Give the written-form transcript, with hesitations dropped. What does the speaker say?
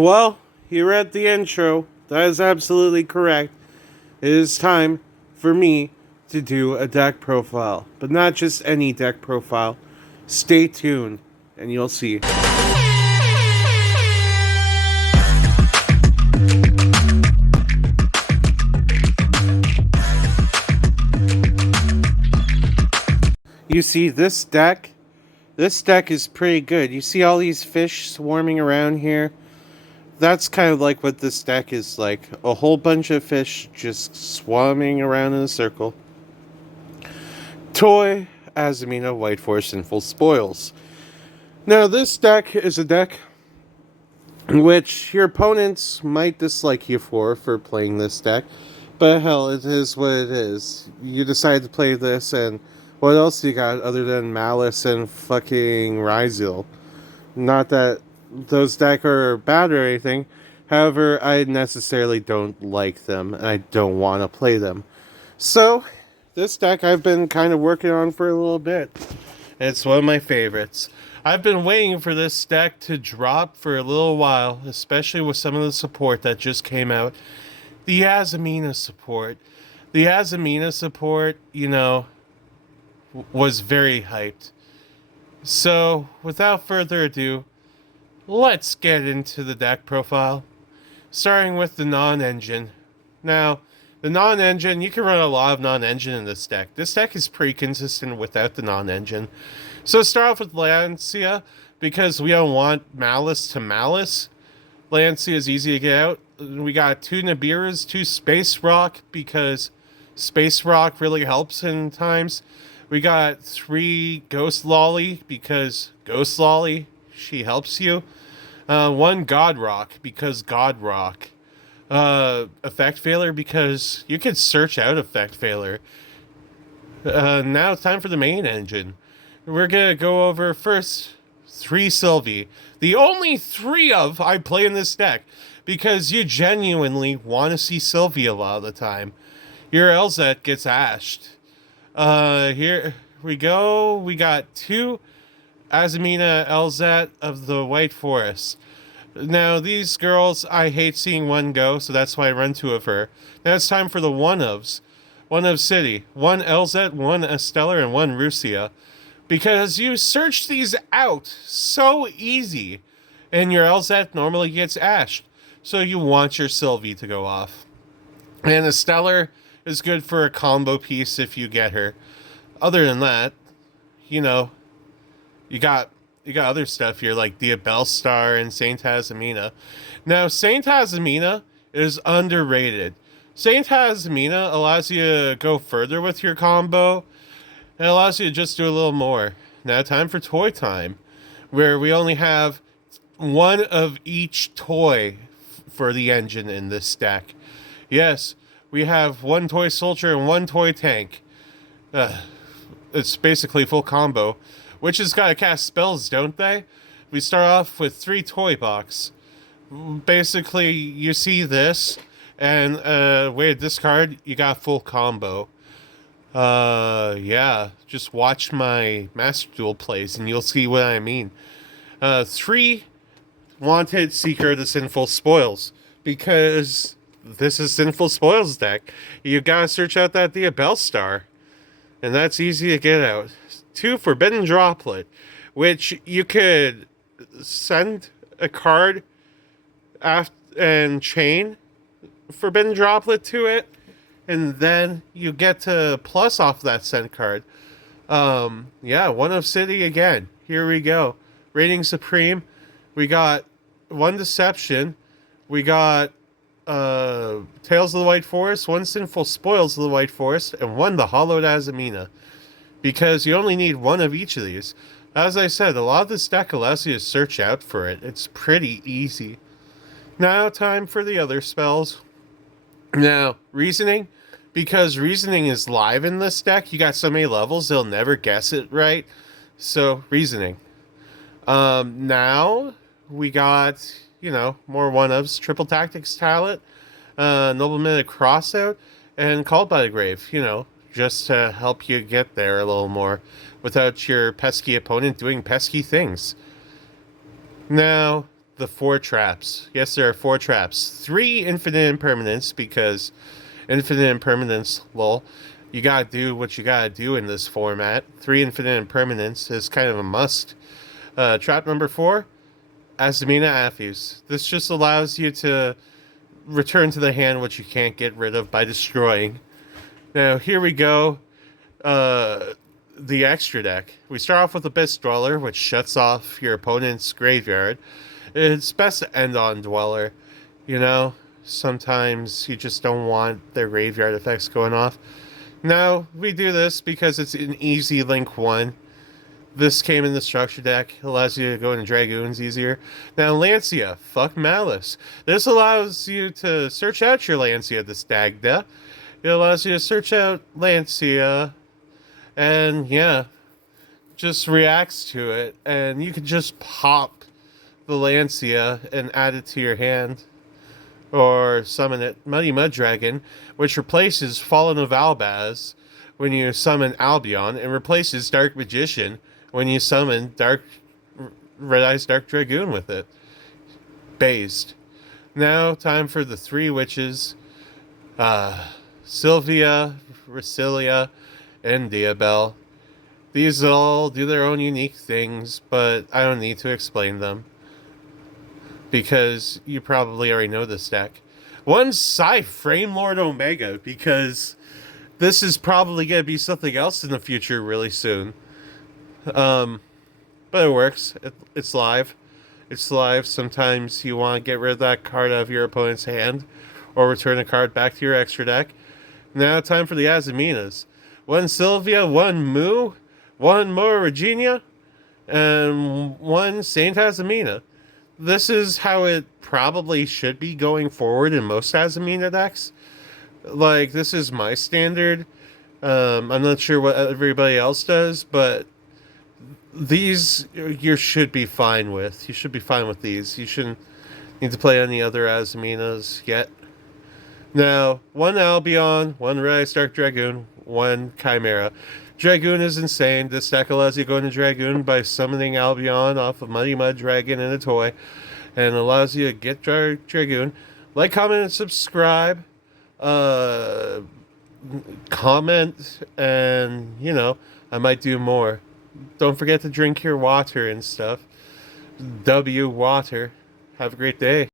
Well, you read the intro. That is absolutely correct. It is time for me to do a deck profile, but not just any deck profile. Stay tuned, and you'll see. You see, this deck? This deck is pretty good. You see all these fish swarming around here? That's kind of like what this deck is like. A whole bunch of fish just swarming around in a circle. Toy, Azamina, White Force, Sinful Spoils. Now, this deck is a deck which your opponents might dislike you for playing this deck. But hell, it is what it is. You decide to play this, and what else you got other than Malice and fucking Ryzil? Not that those decks are bad or anything. However, I necessarily don't like them, and I don't want to play them. So, this deck I've been kind of working on for a little bit. It's one of my favorites. I've been waiting for this deck to drop for a little while, especially with some of the support that just came out. The Azamina support. The Azamina support, was very hyped. So, without further ado, let's get into the deck profile. Starting with the non-engine. Now, the non-engine, you can run a lot of non-engine in this deck. This deck is pretty consistent without the non-engine. So start off with Lancia, because we don't want Malice to Malice. Lancia is easy to get out. We got 2 Nibiras, 2 Space Rock, because Space Rock really helps in times. We got 3 Ghost Lolly, because Ghost Lolly, she helps you. 1 God Rock, because God Rock. Effect Failure, because you can search out Effect Failure. Now it's time for the main engine. We're gonna go over first 3 Sylvie. The only 3 of I play in this deck, because you genuinely want to see Sylvie a lot of the time. Your Elzet gets ashed. Here we go. We got 2 Azamina Elzet of the White Forest. Now, these girls, I hate seeing one go, so that's why I run 2 of her. Now it's time for the one-ofs. One of City. 1 Elzet, 1 Esteller, and 1 Rusia. Because you search these out so easy, and your Elzet normally gets ashed. So you want your Sylvie to go off. And Esteller is good for a combo piece if you get her. Other than that, you got other stuff here like Diabellstar and Saint Azamina. Now, Saint Azamina is underrated. Saint Azamina allows you to go further with your combo. It allows you to just do a little more. Now, time for toy time, where we only have 1 of each toy for the engine in this deck. Yes, we have 1 toy soldier and 1 toy tank. It's basically full combo. Witches gotta cast spells, don't they? We start off with 3 toy box. Basically, you see this, and way to discard, you got full combo. Yeah, just watch my Master Duel plays and you'll see what I mean. 3 Wanted Seeker of the Sinful Spoils, because this is Sinful Spoils deck. You gotta search out that Diabellstar, and that's easy to get out. 2 Forbidden Droplet, which you could send a card and chain Forbidden Droplet to it, and then you get to plus off that sent card. Yeah, 1 of City again. Here we go. Reigning Supreme. We got 1 Deception. We got Tales of the White Forest, 1 Sinful Spoils of the White Forest, and 1 The Hollowed Azamina. Because you only need 1 of each of these. As I said, a lot of this deck allows you to search out for it. It's pretty easy. Now, time for the other spells. Now, Reasoning. Because Reasoning is live in this deck, you got so many levels, they'll never guess it right. So, Reasoning. Now, we got, more one-ofs. Triple Tactics Talent, Nobleman of Crossout, and Called by the Grave, just to help you get there a little more without your pesky opponent doing pesky things. Now, the 4 traps. Yes, there are 4 traps. 3 infinite impermanence, because infinite impermanence, lol. You gotta do what you gotta do in this format. 3 infinite impermanence is kind of a must. Trap number 4, Azamina Affuse. This just allows you to return to the hand what you can't get rid of by destroying. Now, here we go. The extra deck. We start off with the Abyss Dweller, which shuts off your opponent's graveyard. It's best to end on Dweller. You know, sometimes you just don't want their graveyard effects going off. Now, we do this because it's an easy Link 1. This came in the structure deck. Allows you to go into Dragoons easier. Now, Lancia. Fuck Malice. This allows you to search out your Lancia, this Dagda. It allows you to search out Lancia. And, yeah, just reacts to it. And you can just pop the Lancia and add it to your hand. Or summon it. Muddy Mud Dragon, which replaces Fallen of Albaz when you summon Albion, and replaces Dark Magician when you summon Red Eyes Dark Dragoon with it. Based. Now, time for the 3 witches. Sylvia, Rasilia, and Diabel. These all do their own unique things, but I don't need to explain them, because you probably already know this deck. 1 Psy Frame Lord Omega, because this is probably going to be something else in the future really soon. But it works. It's live. It's live. Sometimes you want to get rid of that card out of your opponent's hand, or return a card back to your extra deck. Now, time for the Azaminas. 1 Sylvia, 1 Moo, 1 Mora Regina, and 1 Saint Azamina. This is how it probably should be going forward in most Azamina decks. Like, this is my standard. I'm not sure what everybody else does, but these you should be fine with. You should be fine with these. You shouldn't need to play any other Azaminas yet. Now, 1 Albion, 1 Red Eyes Dark Dragoon, 1 Chimera. Dragoon is insane. This deck allows you to go into Dragoon by summoning Albion off of Muddy Mud Dragon and a toy, and allows you to get Dragoon. Like, comment, and subscribe. Comment, and, you know, I might do more. Don't forget to drink your water and stuff. W water. Have a great day.